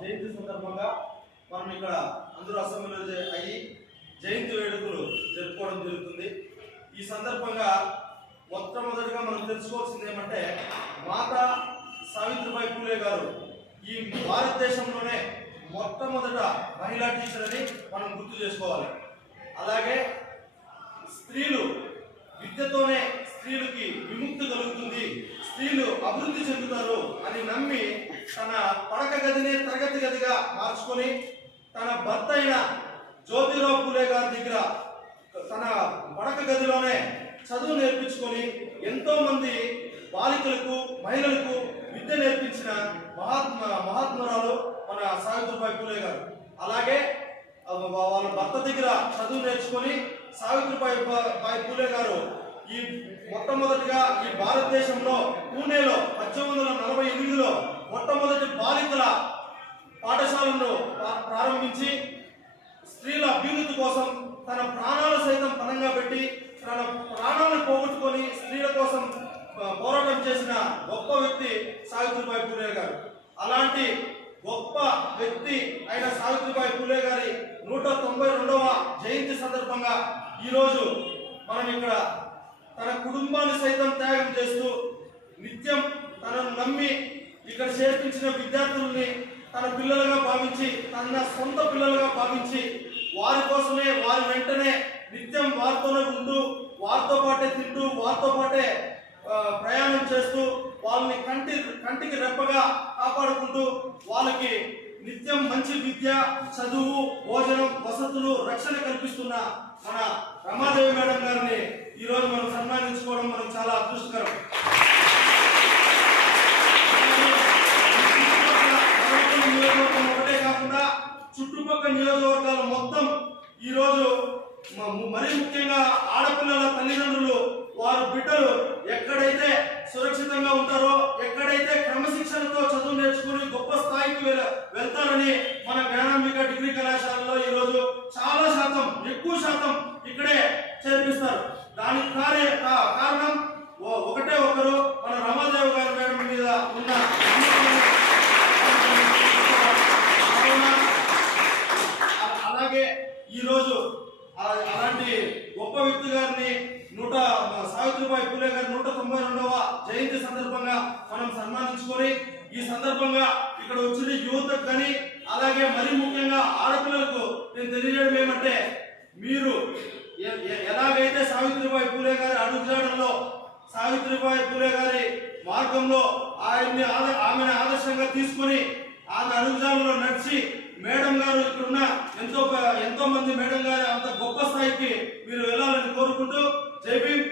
జయంతి సందర్భంగా మనం ఇక్కడ అందరూ అసెంబ్లీలో అయ్యి జయంతి వేడుకలు జరుపుకోవడం జరుగుతుంది. ఈ సందర్భంగా మొట్టమొదటిగా మనం తెలుసుకోవాల్సింది ఏమంటే మాతా సావిత్రిబాయి పూలే గారు ఈ భారతదేశంలోనే మొట్టమొదట మహిళా టీచర్ అని మనం గుర్తు చేసుకోవాలి. అలాగే స్త్రీలు విద్యతోనే స్త్రీలకి విముక్తి కలుగుతుంది స్త్రీలు అభివృద్ధి చెందుతారు అని నమ్మి తన పడక గదిని తరగతి గదిగా మార్చుకొని తన భర్త అయిన జ్యోతిరావు పూలే గారి దగ్గర తన పడక గదిలోనే చదువు నేర్పించుకొని ఎంతో మంది బాలికలకు మహిళలకు విద్య నేర్పించిన మహాత్మ మహాత్మరాలు మన సావిత్రిబాయి పూలే గారు. అలాగే వాళ్ళ భర్త దగ్గర చదువు నేర్చుకొని సావిత్రిబాయి బా- బాయి పూలే గారు ఈ మొట్టమొదటిగా ఈ భారతదేశంలో పూణేలో పద్దెనిమిది వందల నలభై ఎనిమిదిలో మొట్టమొదటి బాలికల పాఠశాలను ప్రారంభించి స్త్రీల అభ్యున్నతి కోసం తన ప్రాణాలు సైతం పనంగా పెట్టి తన ప్రాణాలను పోగొట్టుకొని స్త్రీల కోసం పోరాటం చేసిన గొప్ప వ్యక్తి సావిత్రిబాయి పూలే గారు. అలాంటి గొప్ప వ్యక్తి అయిన సావిత్రిబాయి పూలే గారి నూట తొంభై రెండవ జయంతి సందర్భంగా ఈరోజు మనం ఇక్కడ తన కుటుంబాన్ని సైతం త్యాగం చేస్తూ నిత్యం తనను నమ్మి ఇక్కడ చేర్పించిన విద్యార్థుల్ని తన పిల్లలుగా భావించి తన సొంత పిల్లలుగా భావించి వారి కోసమే వారి వెంటనే నిత్యం వారితోనే ఉంటూ వారితో పాటే తింటూ వారితో పాటే ప్రయాణం చేస్తూ వాళ్ళని కంటి కంటికి రెప్పగా కాపాడుకుంటూ వాళ్ళకి నిత్యం మంచి విద్య చదువు భోజనం వసతులు రక్షణ కల్పిస్తున్న మన రమాదేవి మేడం గారిని ఈరోజు మనం సన్మానించుకోవడం మనం చాలా అదృష్టకరం చుట్టుపక్కల నియోజకవర్గం ఒకటే కాకుండా చుట్టుపక్కల నియోజకవర్గాలు మొత్తం ఈరోజు మరి మరీ ముఖ్యంగా ఆడపిల్లల తల్లిదండ్రులు వారు బిడ్డలు ఎక్కడైతే సురక్షితంగా ఉంటారో ఎక్కడైతే క్రమశిక్షణతో చదువు నేర్చుకుని గొప్ప స్థాయికి వెళ్తారని మన జ్ఞానాంబిక డిగ్రీ కళాశాలలో ఈరోజు చాలా శాతం ఎక్కువ శాతం ఇక్కడే చేర్పిస్తారు. దానికి కారే కా- కారణం ఓ- ఒకటే ఒకరు మన రమాదేవి గారి మేడం మీద ఉన్న కావున అ- అలాగే ఈరోజు ఆ- అలాంటి గొప్ప వ్యక్తి గారిని నూట సావిత్రిబాయి పూలే గారి నూట తొంభై రెండవ జయంతి సందర్భంగా మనం సన్మానించుకొని ఈ సందర్భంగా ఇక్కడ వచ్చిన యువతకు కానీ అలాగే మరీ ముఖ్యంగా ఆడపిల్లలకు నేను తెలియజేయడం ఏమంటే మీరు ఎలాగైతే సావిత్రిబాయి పూలే గారి అడుగుజాడల్లో సావిత్రిబాయి పూలే గారి మార్గంలో ఆయన్ని ఆమెను ఆదర్శంగా తీసుకొని ఆమె అడుగుజాడలో నడిచి మేడం గారు ఇక్కడున్న ఎంతో ఎంతో మంది మేడం గారు అంత గొప్ప స్థాయికి